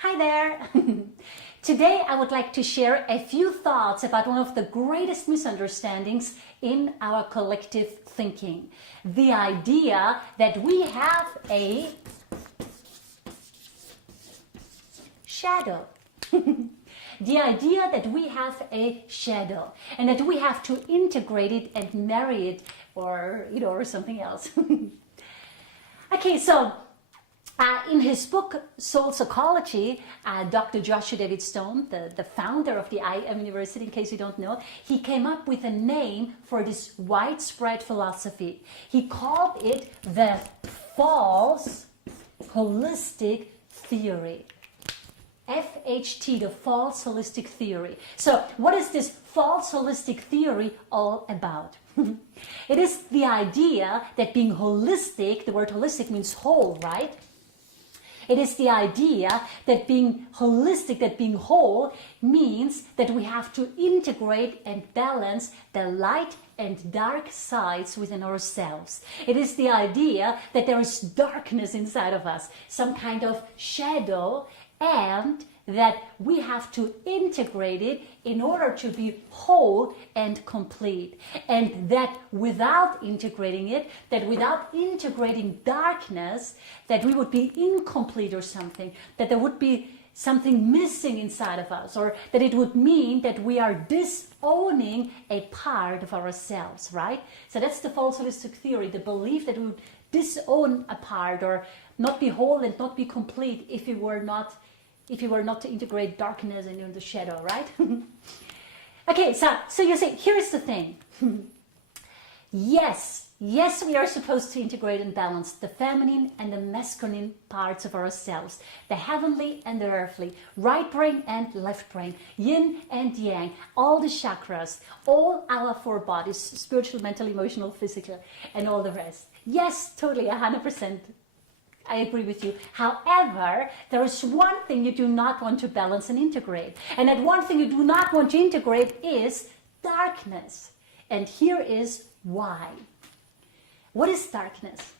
Hi there! Today I would like to share a few thoughts about one of the greatest misunderstandings in our collective thinking. The idea that we have a shadow. The idea that we have a shadow and that we have to integrate it and marry it or something else. Okay, so in his book Soul Psychology, Dr. Joshua David Stone, the founder of the IM University, in case you don't know, he came up with a name for this widespread philosophy. He called it the false holistic theory. FHT, the false holistic theory. So what is this false holistic theory all about? It is the idea that being holistic, the word holistic means whole, right? It is the idea that being holistic, that being whole, means that we have to integrate and balance the light and dark sides within ourselves. It is the idea that there is darkness inside of us, some kind of shadow, and that we have to integrate it in order to be whole and complete. And that without integrating it, that without integrating darkness, that we would be incomplete or something, that there would be something missing inside of us, or that it would mean that we are disowning a part of ourselves, right? So that's the false holistic theory, the belief that we would disown a part or not be whole and not be complete if we were not to integrate darkness and the shadow, right? Okay, so you say, here's the thing. Yes, we are supposed to integrate and balance the feminine and the masculine parts of ourselves, the heavenly and the earthly, right brain and left brain, yin and yang, all the chakras, all our four bodies, spiritual, mental, emotional, physical, and all the rest. Yes, totally, 100%. I agree with you. However, there is one thing you do not want to balance and integrate. And that one thing you do not want to integrate is darkness. And here is why. What is darkness?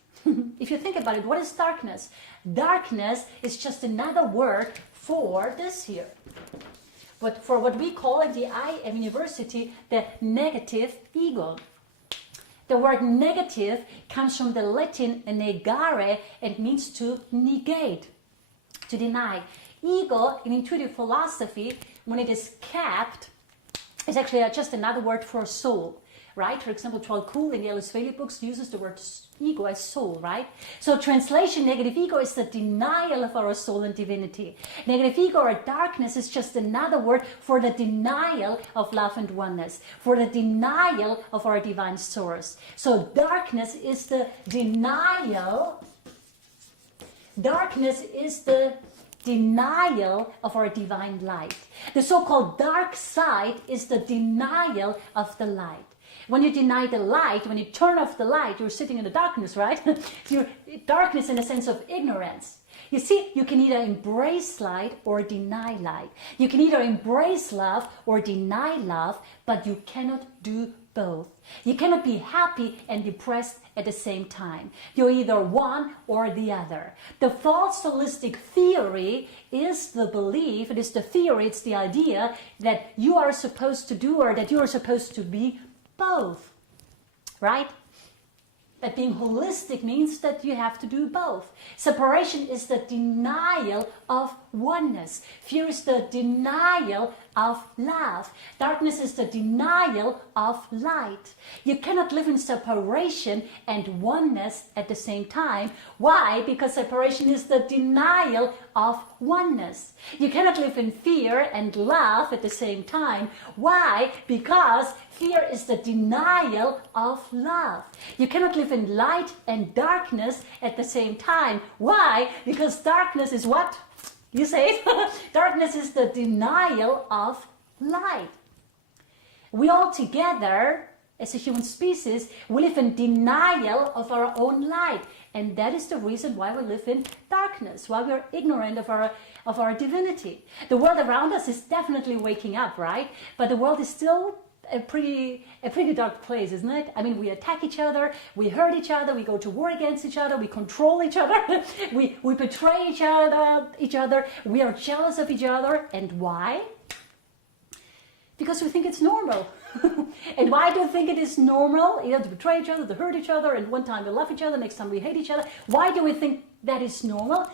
If you think about it, what is darkness? Darkness is just another word for this here. But for what we call at the IM University, the negative ego. The word negative comes from the Latin negare and means to negate, to deny. Ego, in intuitive philosophy, when it is kept, is actually just another word for soul, right? For example, Troll Kuhl in the Alice Bailey books uses the word ego as soul, right? So translation, negative ego is the denial of our soul and divinity. Negative ego or darkness is just another word for the denial of love and oneness, for the denial of our divine source. So darkness is the denial. Darkness is the denial of our divine light. The so-called dark side is the denial of the light. When you deny the light, when you turn off the light, you're sitting in the darkness, right? You're darkness in the sense of ignorance. You see, you can either embrace light or deny light. You can either embrace love or deny love, but you cannot do both. You cannot be happy and depressed at the same time. You're either one or the other. The false holistic theory is the belief, it is the theory, it's the idea that you are supposed to do or that you are supposed to be both, right? That being holistic means that you have to do both. Separation is the denial of oneness. Fear is the denial of love. Darkness is the denial of light. You cannot live in separation and oneness at the same time. Why? Because separation is the denial of oneness. You cannot live in fear and love at the same time. Why? Because fear is the denial of love. You cannot live in light and darkness at the same time. Why? Because darkness is what? You say it? Darkness is the denial of light. We all together, as a human species, we live in denial of our own light. And that is the reason why we live in darkness, why we're ignorant of our divinity. The world around us is definitely waking up, right? But the world is still a pretty dark place, isn't it? I mean, we attack each other, we hurt each other, we go to war against each other, we control each other, we betray each other, we are jealous of each other. And why? Because we think it's normal. And why do you think it is normal? You know, to betray each other, to hurt each other, and one time we love each other, next time we hate each other. Why do we think that is normal?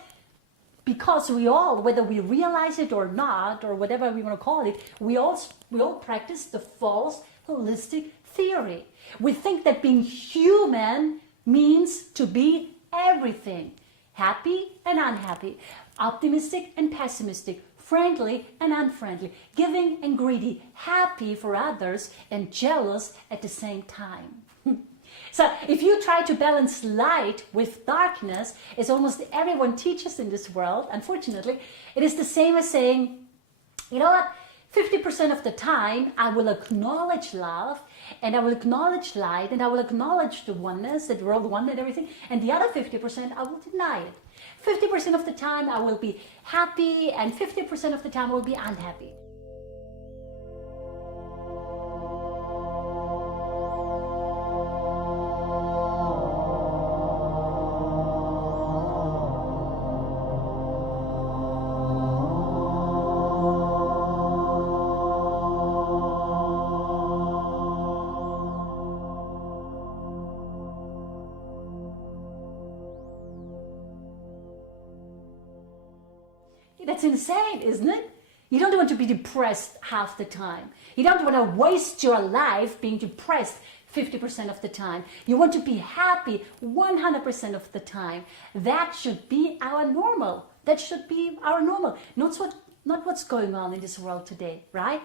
Because we all, whether we realize it or not, or whatever we want to call it, we all practice the false holistic theory. We think that being human means to be everything. Happy and unhappy, optimistic and pessimistic, friendly and unfriendly, giving and greedy, happy for others and jealous at the same time. So if you try to balance light with darkness, as almost everyone teaches in this world, unfortunately, it is the same as saying, you know what, 50% of the time I will acknowledge love, and I will acknowledge light, and I will acknowledge the oneness, the world one and everything, and the other 50% I will deny it. 50% of the time I will be happy, and 50% of the time I will be unhappy. That's insane, isn't it? You don't want to be depressed half the time. You don't want to waste your life being depressed 50% of the time. You want to be happy 100% of the time. That should be our normal. That should be our normal. Not what's going on in this world today, right?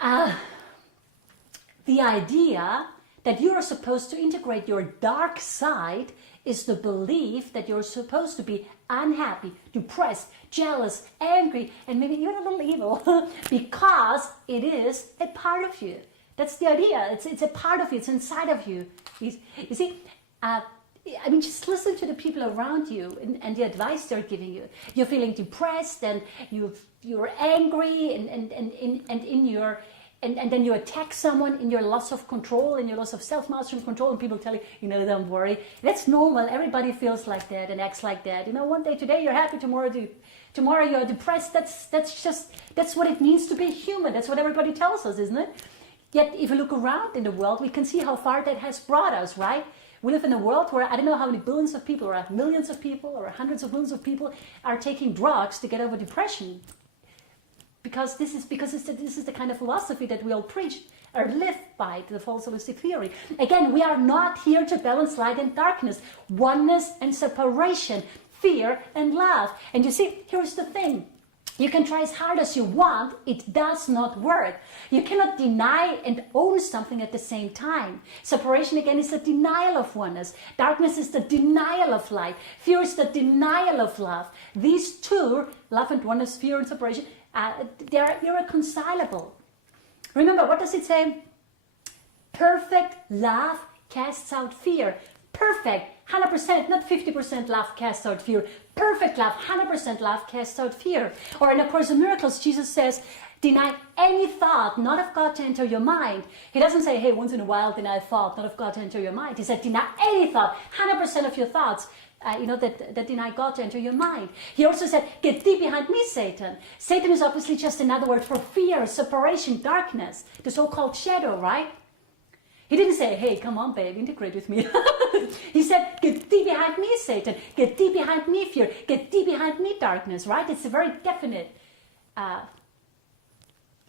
The idea that you are supposed to integrate your dark side is the belief that you're supposed to be unhappy, depressed, jealous, angry, and maybe even a little evil because it is a part of you. That's the idea. It's a part of you. It's inside of you. You see, I mean, just listen to the people around you and the advice they're giving you. You're feeling depressed and you're angry and then you attack someone in your loss of control and your loss of self-mastery and control, and people tell you, you know, don't worry. That's normal. Everybody feels like that and acts like that. You know, one day today you're happy, tomorrow you're depressed. That's what it means to be human. That's what everybody tells us, isn't it? Yet if you look around in the world, we can see how far that has brought us, right? We live in a world where I don't know how many billions of people, or millions of people, or hundreds of millions of people are taking drugs to get over depression. Because this is the kind of philosophy that we all preach or live by, the false holistic theory. Again, we are not here to balance light and darkness, oneness and separation, fear and love. And you see, here's the thing. You can try as hard as you want, it does not work. You cannot deny and own something at the same time. Separation, again, is the denial of oneness. Darkness is the denial of light. Fear is the denial of love. These two, love and oneness, fear and separation, they are irreconcilable. Remember, what does it say? Perfect love casts out fear. Perfect, 100%, not 50% love casts out fear. Perfect love, 100% love casts out fear. Or in A Course in Miracles, Jesus says, deny any thought, not of God, to enter your mind. He doesn't say, hey, once in a while deny a thought, not of God, to enter your mind. He said, deny any thought, 100% of your thoughts. That deny God to enter your mind. He also said, get thee behind me, Satan. Satan is obviously just another word for fear, separation, darkness, the so-called shadow, right? He didn't say, hey, come on, babe, integrate with me. He said, get thee behind me, Satan. Get thee behind me, fear. Get thee behind me, darkness, right? It's a very definite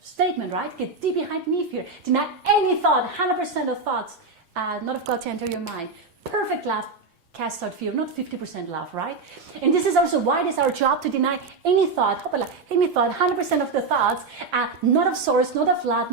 statement, right? Get thee behind me, fear. Deny any thought, 100% of thoughts, not of God, to enter your mind. Perfect love cast out fear, not 50% love, right? And this is also why it is our job to deny any thought, 100% of the thoughts, not of source, not of love,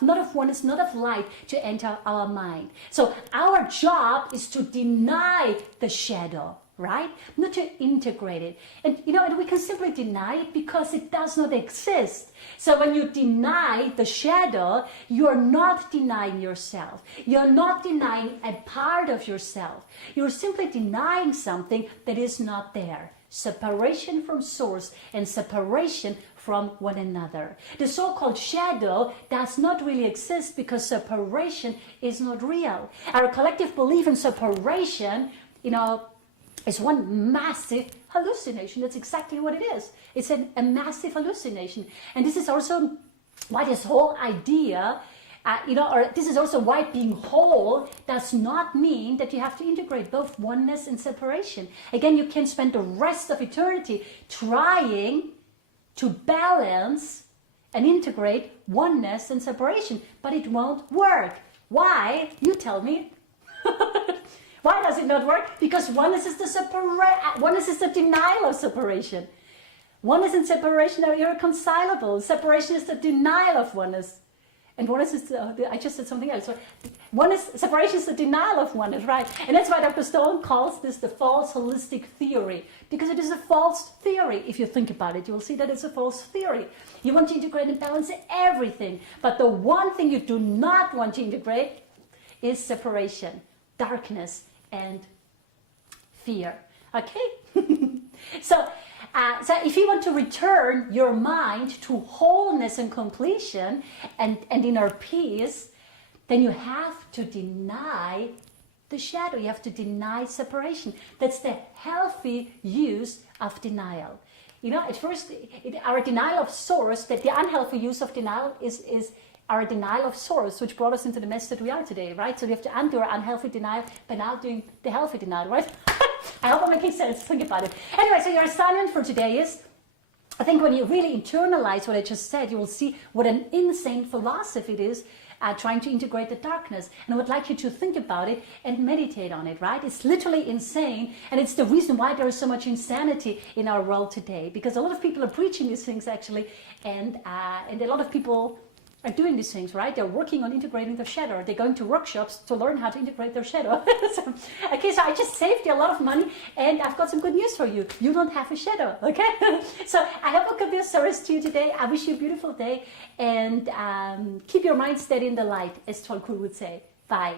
not of oneness, not of light, to enter our mind. So our job is to deny the shadow, right? Not to integrate it. And and we can simply deny it because it does not exist. So when you deny the shadow, you're not denying yourself. You're not denying a part of yourself. You're simply denying something that is not there. separation from source and separation from one another. The so-called shadow does not really exist because separation is not real. Our collective belief in separation, is one massive hallucination. That's exactly what it is. It's a massive hallucination. And this is also why this whole idea, or this is also why being whole does not mean that you have to integrate both oneness and separation. Again, you can spend the rest of eternity trying to balance and integrate oneness and separation, but it won't work. Why? You tell me. Why does it not work? Because oneness is the denial of separation. Oneness and separation are irreconcilable. Separation is the denial of oneness. And oneness is, I just said something else. Separation is the denial of oneness, right? And that's why Dr. Stone calls this the false holistic theory. Because it is a false theory. If you think about it, you will see that it's a false theory. You want to integrate and balance everything. But the one thing you do not want to integrate is separation, darkness, and fear. Okay? So if you want to return your mind to wholeness and completion and inner peace, then you have to deny the shadow. You have to deny separation. That's the healthy use of denial. At first, our denial of source, that the unhealthy use of denial is our denial of source, which brought us into the mess that we are today, right? So we have to undo our unhealthy denial by now doing the healthy denial, right? I hope I'm making sense. Think about it. Anyway, so your assignment for today is, I think when you really internalize what I just said, you will see what an insane philosophy it is trying to integrate the darkness. And I would like you to think about it and meditate on it, right? It's literally insane. And it's the reason why there is so much insanity in our world today. Because a lot of people are preaching these things, actually. And a lot of people are doing these things, right? They're working on integrating their shadow. They're going to workshops to learn how to integrate their shadow. So I just saved you a lot of money, and I've got some good news for you. You don't have a shadow, okay? So I hope it could be of service to you today. I wish you a beautiful day, and keep your mind steady in the light, as Tolkien would say. Bye.